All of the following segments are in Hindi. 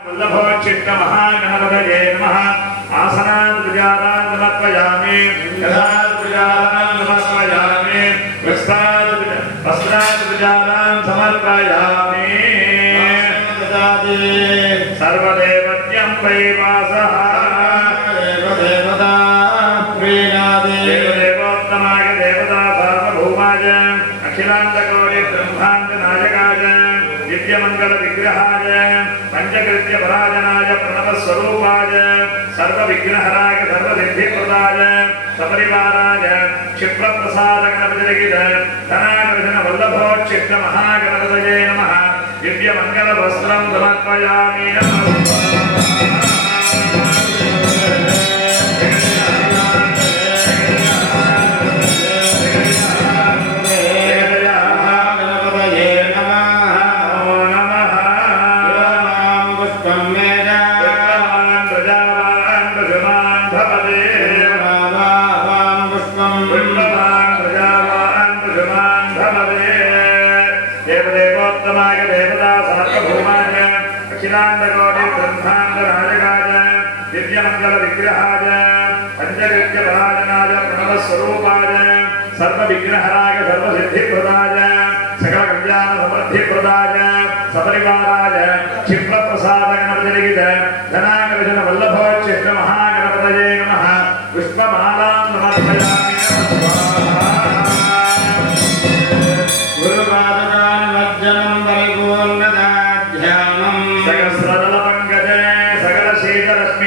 వల్లభోక్షిష్ట మహాగణపతయే నమ ఆసనాన్ ప్రజానాన్ నమత్వయామి యథాన్ ప్రజానాన్ నమత్వయామి వస్త్రాన్ వస్త్రాన్ ప్రజానాన్ సమర్పయామి ప్రీణాదే दिव्यमङ्गल विग्रहाय पञ्चकृत्य पराजनाय प्रणवस्वरूपाय सर्वविघ्नहराय सर्वसिद्धिप्रदाय सपरिवाराय क्षिप्रप्रसाद गणपतिरगित धनाकर्षण वल्लभोच्छिष्ट महागणपतये नमः दिव्यमङ्गलवस्त्रं समर्पयामि नमः विग्रहाय पञ्चकृत्य पराजनाय प्रणवस्वरूपाय सर्वविघ्नहराय सर्वसिद्धिप्रदाय सकल कल्याण समृद्धिप्रदाय सपरिवाराय क्षिप्रप्रसाद गणपतिरिगित धनाकर्षण वल्लभोच्चिष्ट महागणपतये नमः पुष्पमालां समर्पयामि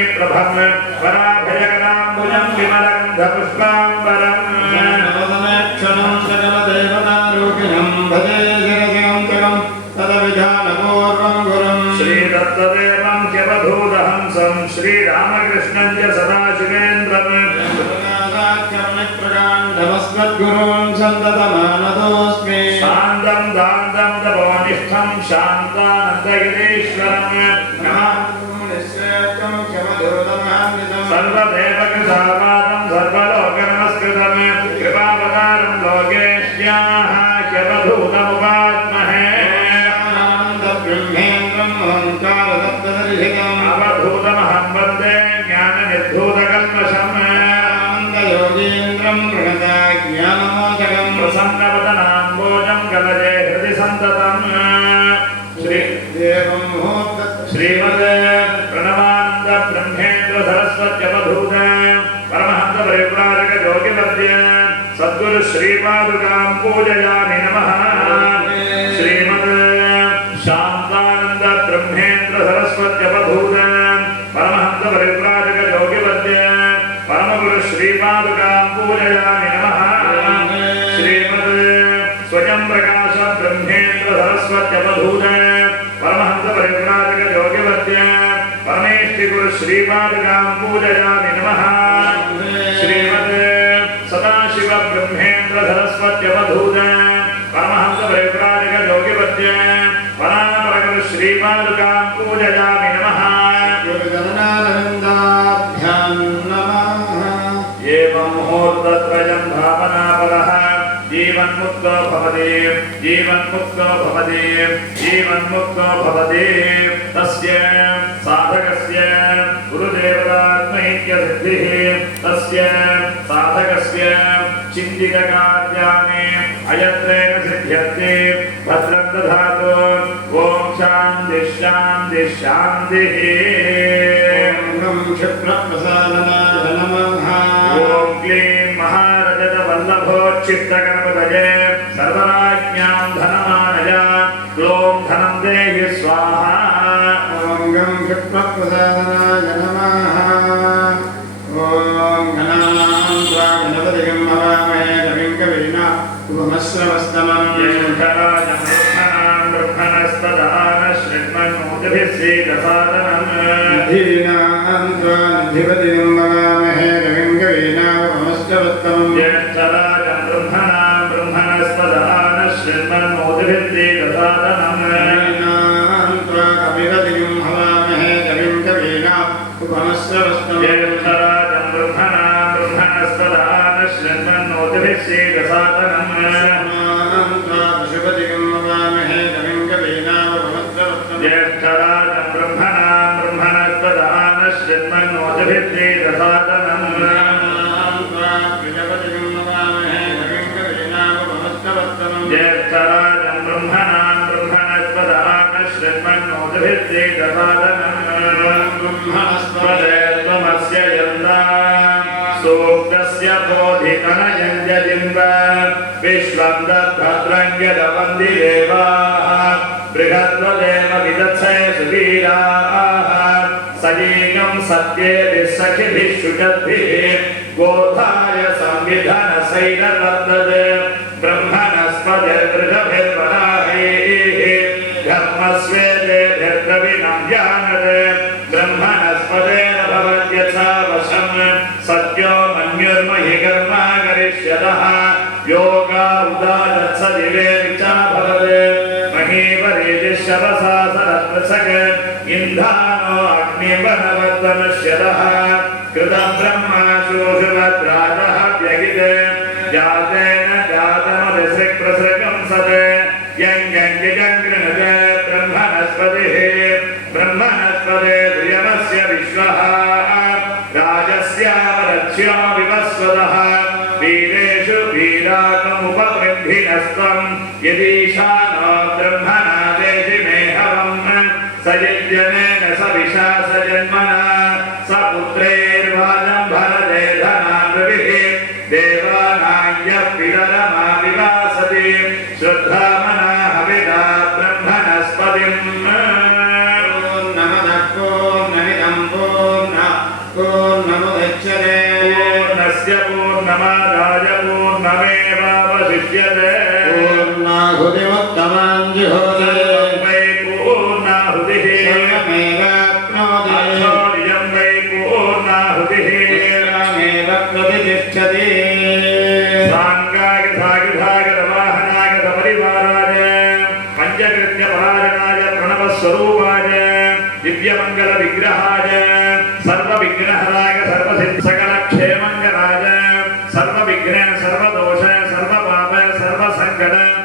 नमः विमलगन्धपुष्पाम्बरम् श्रीदत्तदेवं ह्यवधूतहंसं श्रीरामकृष्णं च सदाशिवेन्द्रम्। नमस्मद्गुरून् सन्ततमानतोऽस्मि। शान्तं दान्तं तपोनिष्ठं शान्तानन्दगिरीश्वरम्। नमः। सर्वदेवकृतावादं सर्वलोकनमस्कृतं कृपावतारं लोकेश्याः अवधूतमहं वंदे प्रसन्नवदनाम्बोजं कलजे हृदि सन्ततम्। सद्गुरु श्रीपादुकां पूजयामि नमः। श्रीमद शान्तानंद ब्रह्मेंद्र सरस्वत्यवधूत परमहंस परमगुरु श्रीपादुकां पूजयामि नमः। श्रीमद स्वयं प्रकाश ब्रह्मेंद्र सरस्वत्यवधूत परमहंस परिव्राजक योगिवर्य परमेष्टि गुरु श्रीपादकां पूजयामि శ్రీమాదుకాం పూజయామి నమ. ముహూర్తత్రయం భావనాపర. జీవన్ముక్తో భవతి జీవన్ముక్తో భవతి జీవన్ముక్తో భవతి. తస్య సాధకస్య గురుదేవతాత్మైక్య సిద్ధి తస్య సాధకస్య చింతిత కార్యాన్ని అయత్రేణ సిద్ధ్యతే భద్రం దధాతో शान्ति शान्ति शान्तिः क्षिप्रप्रसादनाय नमः ॐ क्लीं महारजतवल्लभोच्छिष्टगणपतये सर्वराज्ञां धनमानय क्लों धनं देहि स्वाहा। ॐ क्षिप्रप्रसादनाय नमः ॐ गणानां त्वा गणपतिगं हवामहे कविं कवीना उपमश्रवस्तमम् ज्येष्ठराजमूर्धनां ब्रह्मणस्तदान कविं कवीना उपमश्रवस्तमम् ज्येष्ठराजं ब्रह्मणां ब्रह्मणस्पदान श्रीमन्मोदिभिः त्वा कविपतिगं हवामहे कविं कवीना ज्येष्ठराजं ब्रह्मणां ब्रह्मणस्पदान श्रीमन्मोदिभिः सीदसादनम् ददातनम् ब्रह्मणस्पदे त्वमस्य यन्दा सूक्तस्य बोधितनयञ्जलिम्ब विश्वं दद्भद्रं यदवन्ति देवाः बृहद्वदेव विदत्सय सुवीराः सजीवं सत्येभिः सखिभिः शुचद्भिः गोधाय संविधानसैरवर्तते ब्रह्मणस्पतिर्वृषभिर्वराहैः अग्निवनवत्तनुष्यतः Maracanã.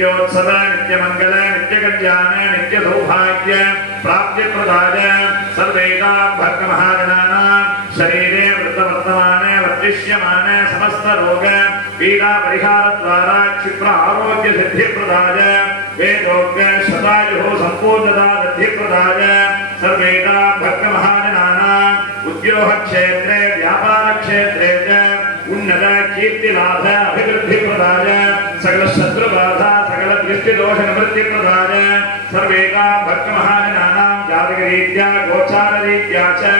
नित्योत्सव, नित्यमङ्गल, नित्यकल्याण, नित्यसौभाग्य प्राप्तिप्रदाय सर्वेदां भक्तमहाजनानां शरीरे वृत्तवर्तमान वर्तिष्यमान समस्तरोग पीडापरिहारद्वारा क्षिप्र आरोग्यसिद्धिप्रदाय वेदोग्य शतायुः सम्पूर्णता सिद्धिप्रदाय सर्वेदां भक्तमहाजनानाम् उद्योगक्षेत्रे, व्यापारक्षेत्रे च उन्नत अभिवृद्धिप्रदाय सकल भक्त सर्वेदां भक्तमहाजनानां जातकरीत्या गोचाररीत्या च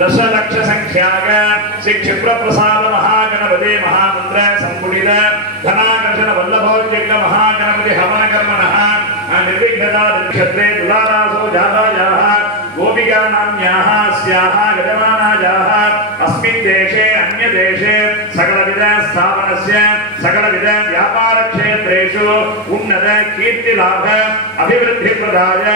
దశలక్ష సంఖ్యాక శ్రీ క్షిప్రప్రసాద మహాగణపతి మహామంత్ర సంపుడిత ధనాకర్షణ వల్లభౌర్యజ్ఞ మహాగణపతి హవనకర్మణ నిర్విఘ్నతా క్షత్రే తులారాసో జాతాయాః గోపికానామ్యాః స్యాః యజమానాయాః అస్మిన్ దేశే అన్య దేశే సకలవిధ స్థాపనస్య వ్యాపార క్షేత్రేషు ఉన్నత కీర్తిలాభ అభివృద్ధి ప్రదాయ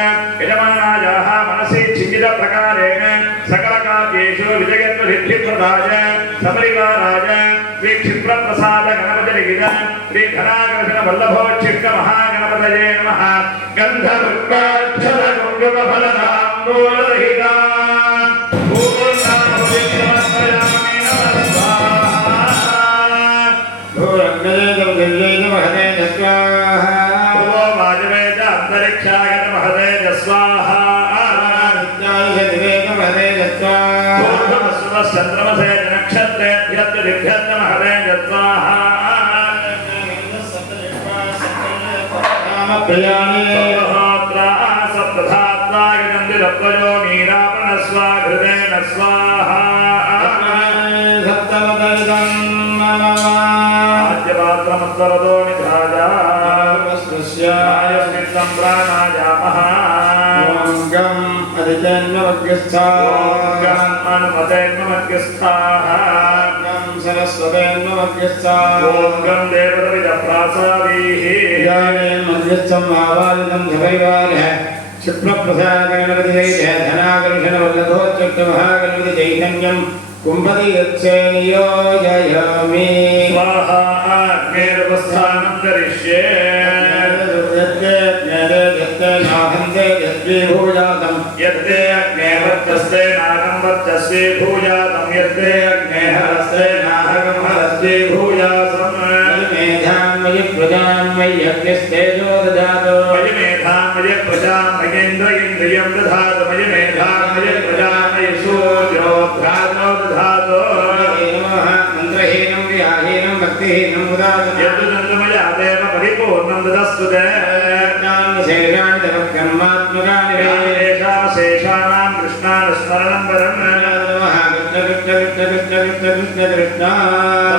वल्लभोच्छिष्ट महागणपतये नमः। गन्धपुष्पाक्षर कुङ्कुमफलदाम्बूलरहिता पूर्णाहुतिसमर्पयामि नमः स्वाहा भूरङ्गजेतवदिव्यैः महते स्वाहा नीरापणस्वाघृतेन स्वाहा सप्तमदलितं मम आद्यपात्रमत्तरतो निधाजा वस्तुस्य आयस्मिन्नं प्राणायामः गम् अधिजन्मवग्रस्था अनुमतेन्मध्यस्थाः गम् सरस्वतेन्मवग्रस्था ॐ गं देवतविदप्रासावीः इदानीं मध्यस्थम् आवादितं सवैवारः क्षिप्रप्रसादगणपतिजय धनाकर्षणवल्लभोच्चट्टमहागणपतिचैतन्यं कुम्भतीर्थ्ये नियोजयामि स्वाहा अग्नेरवस्थानं करिष्ये यद्दे अग्नेवर्तस्ते नागं वर्चस्वे भूयातं यद्दे अग्नेहरस्ते मयि मेधां मयि प्रजां मयेन्द्र इन्द्रियं दधातु मयि मेधां प्रजां मयि सूर्यो भ्रातो दधातु। यद् नन्दमया देव परिपूर्णं ददस्तु ते शेषानां कृष्णानुस्मरणं परम्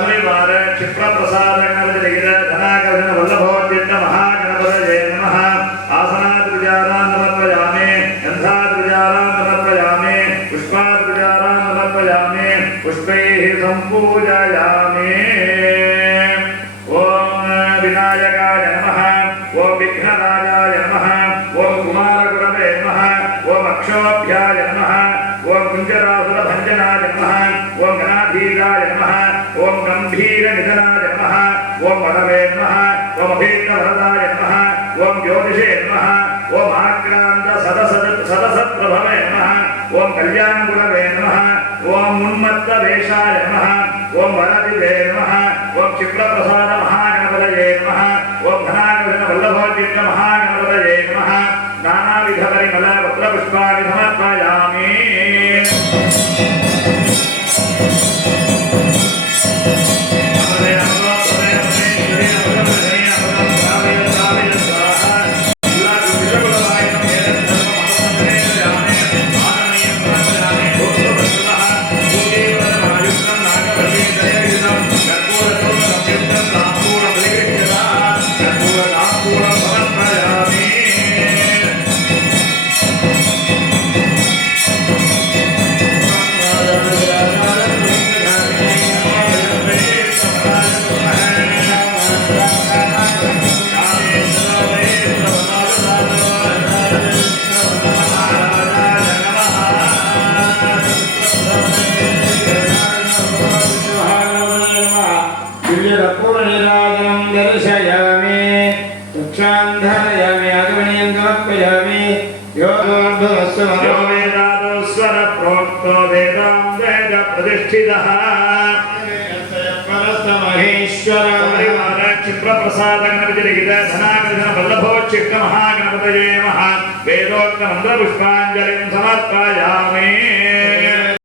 परिवार क्षिप्रप्रसाद गणपतिगिर धनाकर्षण गणाधीराय नमः ॐ गम्भीरनिधनाय नमः ॐ वरवे नमः ॐ अभीष्टवरदाय नमः ॐ ज्योतिषे नमः ॐ आक्रान्त सदसद सदसत्प्रभवे नमः ॐ कल्याणगुरवे नमः ॐ उन्मत्तवेषाय नमः ॐ वरदिवे नमः ॐ क्षिप्रप्रसाद महागणपतये नमः ॐ धनाकर्षण वल्लभोद्दिष्ट महागणपतये नमः नानाविधपरिमल पत्रपुष्पाणि समर्पयामि दिव्यकपूर्णनिराजनं दर्शयामि चक्षान्धारयामि आगमनीयं समर्पयामि यो यो वेदादोस्वर प्रोक्तो वेदां वेद प्रतिष्ठितः परस्तमहेश्वर परिवार क्षिप्रप्रसाद गणपतिरहित धनाकर्षण वल्लभोच्छिष्ट महागणपतये नमः वेदोक्त मन्त्रपुष्पाञ्जलिं समर्पयामि